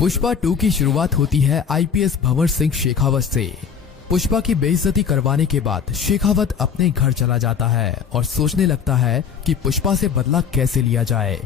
पुष्पा 2 की शुरुआत होती है आईपीएस भंवर सिंह शेखावत से। पुष्पा की बेइज्जती करवाने के बाद शेखावत अपने घर चला जाता है और सोचने लगता है कि पुष्पा से बदला कैसे लिया जाए।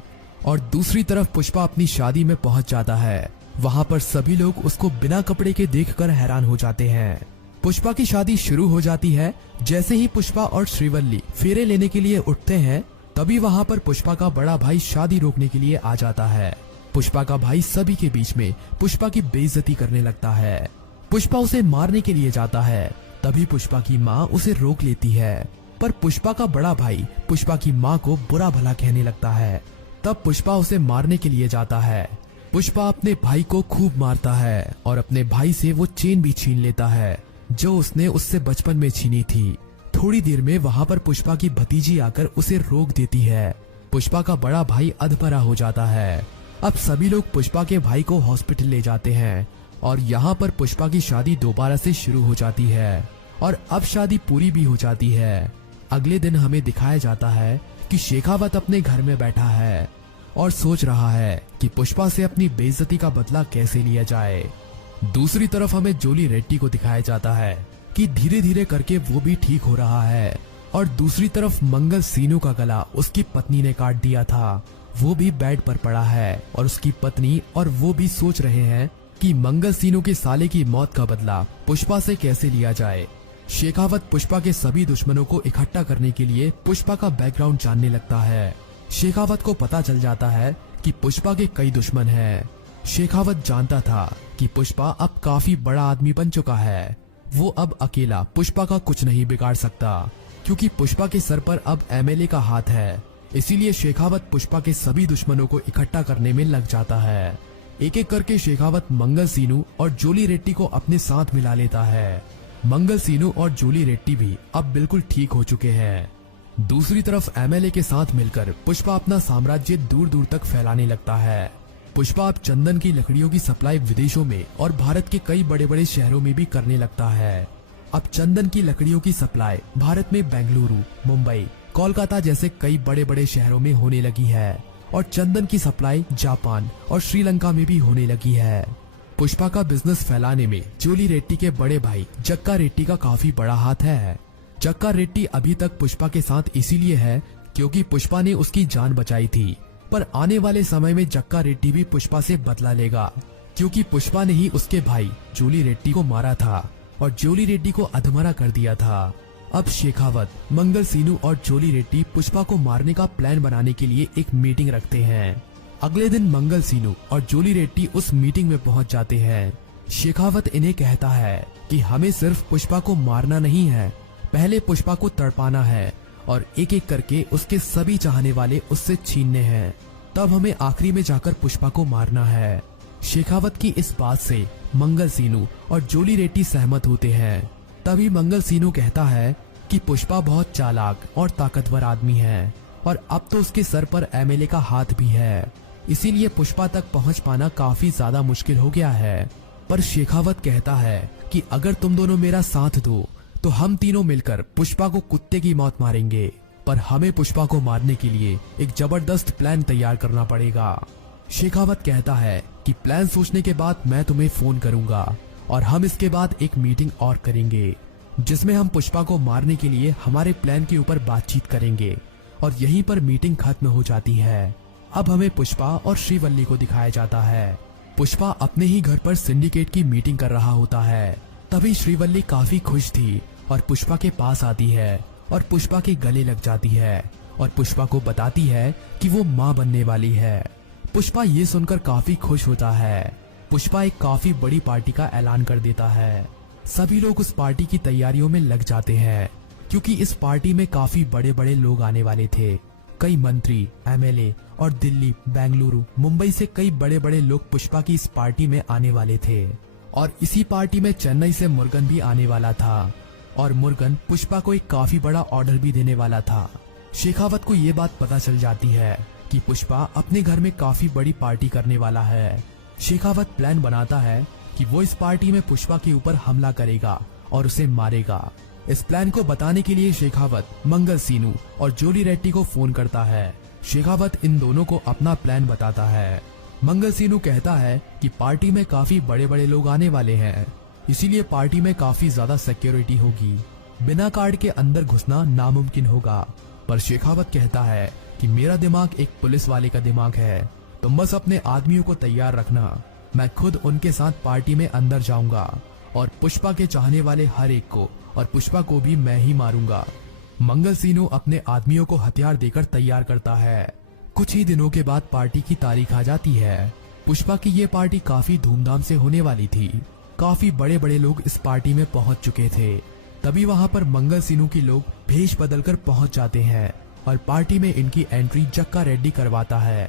और दूसरी तरफ पुष्पा अपनी शादी में पहुंच जाता है। वहां पर सभी लोग उसको बिना कपड़े के देखकर हैरान हो जाते हैं। पुष्पा की शादी शुरू हो जाती है। जैसे ही पुष्पा और श्रीवल्ली फेरे लेने के लिए उठते हैं, तभी वहां पर पुष्पा का बड़ा भाई शादी रोकने के लिए आ जाता है। पुष्पा का भाई सभी के बीच में पुष्पा की बेइज्जती करने लगता है। पुष्पा उसे मारने के लिए जाता है, तभी पुष्पा की माँ उसे रोक लेती है। पर पुष्पा का बड़ा भाई पुष्पा की माँ को बुरा भला कहने लगता है। तब पुष्पा उसे मारने के लिए जाता है। पुष्पा अपने भाई को खूब मारता है और अपने भाई से वो चेन भी छीन लेता है जो उसने उससे बचपन में छीनी थी। थोड़ी देर में वहाँ पर पुष्पा की भतीजी आकर उसे रोक देती है। पुष्पा का बड़ा भाई अधमरा हो जाता है। अब सभी लोग पुष्पा के भाई को हॉस्पिटल ले जाते हैं और यहाँ पर पुष्पा की शादी दोबारा से शुरू हो जाती है और अब शादी पूरी भी हो जाती है। अगले दिन हमें दिखाया जाता है कि शेखावत अपने घर में बैठा है और सोच रहा है कि पुष्पा से अपनी बेइज्जती का बदला कैसे लिया जाए। दूसरी तरफ हमें जोली रेड्डी को दिखाया जाता है कि धीरे धीरे करके वो भी ठीक हो रहा है। और दूसरी तरफ मंगल सीनू का गला उसकी पत्नी ने काट दिया था। वो भी बेड पर पड़ा है और उसकी पत्नी और वो भी सोच रहे हैं कि मंगल सीनू के साले की मौत का बदला पुष्पा से कैसे लिया जाए। शेखावत पुष्पा के सभी दुश्मनों को इकट्ठा करने के लिए पुष्पा का बैकग्राउंड जानने लगता है। शेखावत को पता चल जाता है कि पुष्पा के कई दुश्मन हैं। शेखावत जानता था कि पुष्पा अब काफी बड़ा आदमी बन चुका है। वो अब अकेला पुष्पा का कुछ नहीं बिगाड़ सकता, क्योंकि पुष्पा के सर पर अब एमएलए का हाथ है। इसीलिए शेखावत पुष्पा के सभी दुश्मनों को इकट्ठा करने में लग जाता है। एक एक करके शेखावत मंगल सीनू और जोली रेड्डी को अपने साथ मिला लेता है। मंगल सीनू और जोली रेड्डी भी अब बिल्कुल ठीक हो चुके हैं। दूसरी तरफ एमएलए के साथ मिलकर पुष्पा अपना साम्राज्य दूर दूर तक फैलाने लगता है। पुष्पा अब चंदन की लकड़ियों की सप्लाई विदेशों में और भारत के कई बड़े बड़े शहरों में भी करने लगता है। अब चंदन की लकड़ियों की सप्लाई भारत में बेंगलुरु, मुंबई, कोलकाता जैसे कई बड़े बड़े शहरों में होने लगी है और चंदन की सप्लाई जापान और श्रीलंका में भी होने लगी है। पुष्पा का बिजनेस फैलाने में जोली रेड्डी के बड़े भाई जक्का रेड्डी का काफी बड़ा हाथ है। जक्का रेड्डी अभी तक पुष्पा के साथ इसीलिए है क्योंकि पुष्पा ने उसकी जान बचाई थी, पर आने वाले समय में जक्का रेड्डी भी पुष्पा से बदला लेगा, क्योंकि पुष्पा ने ही उसके भाई जोली रेड्डी को मारा था और जोली रेड्डी को अधमरा कर दिया था। अब शेखावत, मंगल सीनू और जोली रेड्डी पुष्पा को मारने का प्लान बनाने के लिए एक मीटिंग रखते हैं। अगले दिन मंगल सीनू और जोली रेड्डी उस मीटिंग में पहुंच जाते हैं। शेखावत इन्हें कहता है कि हमें सिर्फ पुष्पा को मारना नहीं है, पहले पुष्पा को तड़पाना है और एक एक करके उसके सभी चाहने वाले उससे छीनने हैं। तब हमें आखिरी में जाकर पुष्पा को मारना है। शेखावत की इस बात से मंगल सीनू और जोली रेड्डी सहमत होते हैं। तभी मंगल सीनू कहता है कि पुष्पा बहुत चालाक और ताकतवर आदमी है और अब तो उसके सर पर एमएलए का हाथ भी है, इसीलिए पुष्पा तक पहुंच पाना काफी ज्यादा मुश्किल हो गया है। पर शेखावत कहता है कि अगर तुम दोनों मेरा साथ दो तो हम तीनों मिलकर पुष्पा को कुत्ते की मौत मारेंगे, पर हमें पुष्पा को मारने के लिए एक जबरदस्त प्लान तैयार करना पड़ेगा। शेखावत कहता है कि प्लान सोचने के बाद मैं तुम्हें फोन करूंगा और हम इसके बाद एक मीटिंग और करेंगे जिसमें हम पुष्पा को मारने के लिए हमारे प्लान के ऊपर बातचीत करेंगे। और यहीं पर मीटिंग खत्म हो जाती है। अब हमें पुष्पा और श्रीवल्ली को दिखाया जाता है। पुष्पा अपने ही घर पर सिंडिकेट की मीटिंग कर रहा होता है। तभी श्रीवल्ली काफी खुश थी और पुष्पा के पास आती है और पुष्पा के गले लग जाती है और पुष्पा को बताती है कि वो माँ बनने वाली है। पुष्पा ये सुनकर काफी खुश होता है। पुष्पा एक काफी बड़ी पार्टी का ऐलान कर देता है। सभी लोग उस पार्टी की तैयारियों में लग जाते हैं, क्योंकि इस पार्टी में काफी बड़े बड़े लोग आने वाले थे। कई मंत्री, एमएलए और दिल्ली, बेंगलुरु, मुंबई से कई बड़े बड़े लोग पुष्पा की इस पार्टी में आने वाले थे। और इसी पार्टी में चेन्नई से मुर्गन भी आने वाला था और मुर्गन पुष्पा को एक काफी बड़ा ऑर्डर भी देने वाला था। शेखावत को ये बात पता चल जाती है कि पुष्पा अपने घर में काफी बड़ी पार्टी करने वाला है। शेखावत प्लान बनाता है कि वो इस पार्टी में पुष्पा के ऊपर हमला करेगा और उसे मारेगा। इस प्लान को बताने के लिए शेखावत मंगल सीनू और जोली रेड्डी को फोन करता है। शेखावत इन दोनों को अपना प्लान बताता है। मंगल सीनू कहता है कि पार्टी में काफी बड़े बड़े लोग आने वाले हैं, इसीलिए पार्टी में काफी ज्यादा सिक्योरिटी होगी, बिना कार्ड के अंदर घुसना नामुमकिन होगा। पर शेखावत कहता है कि मेरा दिमाग एक पुलिस वाले का दिमाग है, तुम बस अपने आदमियों को तैयार रखना, मैं खुद उनके साथ पार्टी में अंदर जाऊंगा और पुष्पा के चाहने वाले हर एक को और पुष्पा को भी मैं ही मारूंगा। मंगल सीनू अपने आदमियों को हथियार देकर तैयार करता है। कुछ ही दिनों के बाद पार्टी की तारीख आ जाती है। पुष्पा की ये पार्टी काफी धूमधाम से होने वाली थी, काफी बड़े बड़े लोग इस पार्टी में पहुंच चुके थे। तभी वहां पर मंगल सीनू की लोग भेष बदलकर पहुंच जाते हैं और पार्टी में इनकी एंट्री जक्का रेड्डी करवाता है।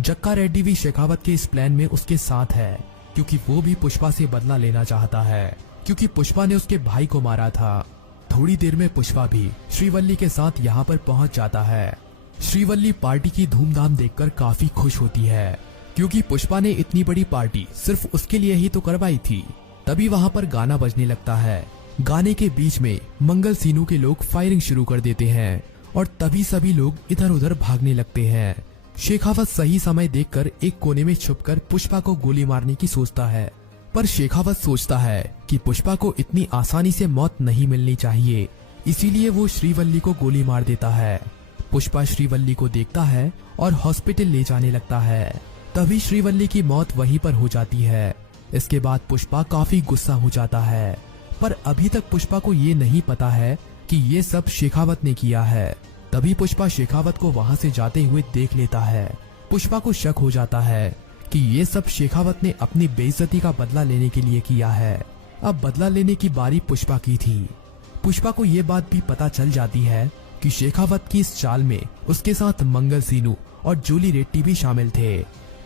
जक्का रेड्डी भी शेखावत के इस प्लान में उसके साथ है, क्योंकि वो भी पुष्पा से बदला लेना चाहता है, क्योंकि पुष्पा ने उसके भाई को मारा था। थोड़ी देर में पुष्पा भी श्रीवल्ली के साथ यहाँ पर पहुंच जाता है। श्रीवल्ली पार्टी की धूमधाम देखकर काफी खुश होती है, क्योंकि पुष्पा ने इतनी बड़ी पार्टी सिर्फ उसके लिए ही तो करवाई थी। तभी वहाँ पर गाना बजने लगता है। गाने के बीच में मंगल सीनू के लोग फायरिंग शुरू कर देते हैं और तभी सभी लोग इधर उधर भागने लगते हैं। शेखावत सही समय देखकर एक कोने में छुपकर पुष्पा को गोली मारने की सोचता है, पर शेखावत सोचता है कि पुष्पा को इतनी आसानी से मौत नहीं मिलनी चाहिए, इसीलिए वो श्रीवल्ली को गोली मार देता है। पुष्पा श्रीवल्ली को देखता है और हॉस्पिटल ले जाने लगता है। तभी श्रीवल्ली की मौत वहीं पर हो जाती है। इसके बाद पुष्पा काफी गुस्सा हो जाता है, पर अभी तक पुष्पा को ये नहीं पता है कि ये सब शेखावत ने किया है। तभी पुष्पा शेखावत को वहां से जाते हुए देख लेता है। पुष्पा को शक हो जाता है कि ये सब शेखावत ने अपनी बेइज्जती का बदला लेने के लिए किया है। अब बदला लेने की बारी पुष्पा की थी। पुष्पा को ये बात भी पता चल जाती है कि शेखावत की इस चाल में उसके साथ मंगल सीनू और जूली रेड्डी भी शामिल थे।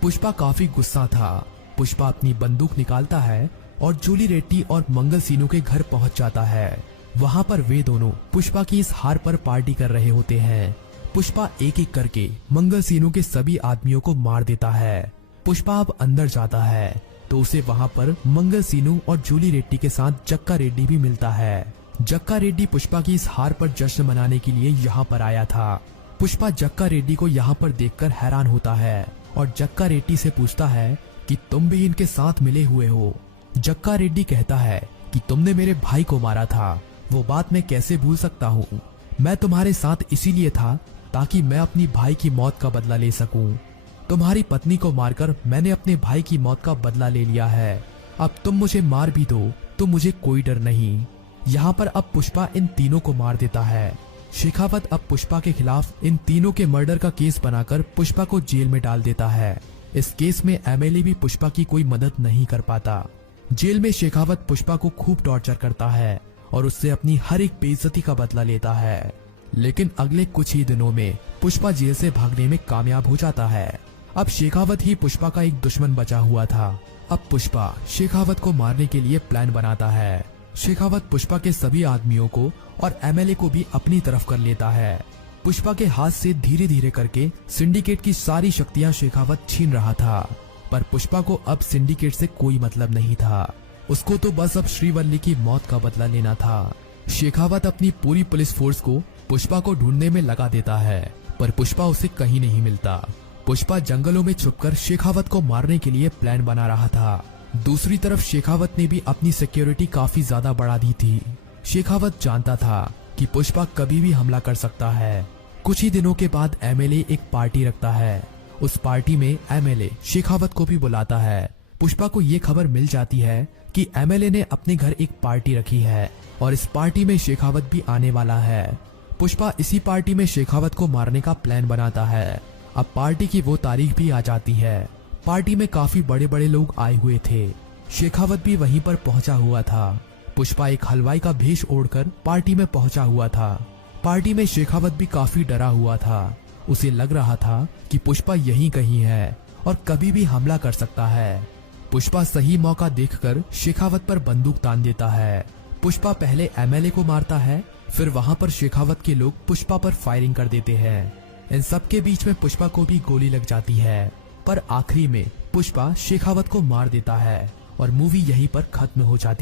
पुष्पा काफी गुस्सा था। पुष्पा अपनी बंदूक निकालता है और जूली रेड्डी और मंगल सीनू के घर पहुंच जाता है। वहां पर वे दोनों पुष्पा की इस हार पर पार्टी कर रहे होते हैं। पुष्पा एक एक करके मंगल सीनू के सभी आदमियों को मार देता है। पुष्पा अब अंदर जाता है तो उसे वहां पर मंगल सीनू और जूली रेड्डी के साथ जक्का रेड्डी भी मिलता है। जक्का रेड्डी पुष्पा की इस हार पर जश्न मनाने के लिए यहाँ पर आया था। पुष्पा जक्का रेड्डी को यहाँ पर देखकर हैरान होता है और जक्का रेड्डी से पूछता है कि तुम भी इनके साथ मिले हुए हो। जक्का रेड्डी कहता है कि तुमने मेरे भाई को मारा था, वो बात मैं कैसे भूल सकता हूँ। मैं तुम्हारे साथ इसीलिए था ताकि मैं अपनी भाई की मौत का बदला ले सकूं। तुम्हारी पत्नी को मारकर मैंने अपने भाई की मौत का बदला ले लिया है। अब तुम मुझे मार भी दो तो मुझे कोई डर नहीं। यहाँ पर अब पुष्पा इन तीनों को मार देता है। शेखावत अब पुष्पा के खिलाफ इन तीनों के मर्डर का केस बनाकर पुष्पा को जेल में डाल देता है। इस केस में एमएलए भी पुष्पा की कोई मदद नहीं कर पाता। जेल में शेखावत पुष्पा को खूब टॉर्चर करता है और उससे अपनी हर एक बेइज्जती का बदला लेता है। लेकिन अगले कुछ ही दिनों में पुष्पा जेल से भागने में कामयाब हो जाता है। अब शेखावत ही पुष्पा का एक दुश्मन बचा हुआ था। अब पुष्पा शेखावत को मारने के लिए प्लान बनाता है। शेखावत पुष्पा के सभी आदमियों को और एमएलए को भी अपनी तरफ कर लेता है। पुष्पा के हाथ से धीरे धीरे करके सिंडिकेट की सारी शक्तियां शेखावत छीन रहा था, पर पुष्पा को अब सिंडिकेट से कोई मतलब नहीं था। उसको तो बस अब श्रीवल्ली की मौत का बदला लेना था। शेखावत अपनी पूरी पुलिस फोर्स को पुष्पा को ढूंढने में लगा देता है, पर पुष्पा उसे कहीं नहीं मिलता। पुष्पा जंगलों में छुपकर शेखावत को मारने के लिए प्लान बना रहा था। दूसरी तरफ शेखावत ने भी अपनी सिक्योरिटी काफी ज्यादा बढ़ा दी थी। शेखावत जानता था कि पुष्पा कभी भी हमला कर सकता है। कुछ ही दिनों के बाद एमएलए एक पार्टी रखता है। उस पार्टी में एमएलए शेखावत को भी बुलाता है। पुष्पा को ये खबर मिल जाती है कि एमएलए ने अपने घर एक पार्टी रखी है और इस पार्टी में शेखावत भी आने वाला है। पुष्पा इसी पार्टी में शेखावत को मारने का प्लान बनाता है। अब पार्टी की वो तारीख भी आ जाती है। पार्टी में काफी बड़े बड़े लोग आए हुए थे। शेखावत भी वहीं पर पहुंचा हुआ था। पुष्पा एक हलवाई का भेष ओढ़कर पार्टी में पहुंचा हुआ था। पार्टी में शेखावत भी काफी डरा हुआ था। उसे लग रहा था कि पुष्पा यहीं कहीं है और कभी भी हमला कर सकता है। पुष्पा सही मौका देखकर शेखावत पर बंदूक तान देता है। पुष्पा पहले एमएलए को मारता है, फिर वहां पर शेखावत के लोग पुष्पा पर फायरिंग कर देते हैं। इन सबके बीच में पुष्पा को भी गोली लग जाती है, पर आखिरी में पुष्पा शेखावत को मार देता है और मूवी यहीं पर खत्म हो जाती है।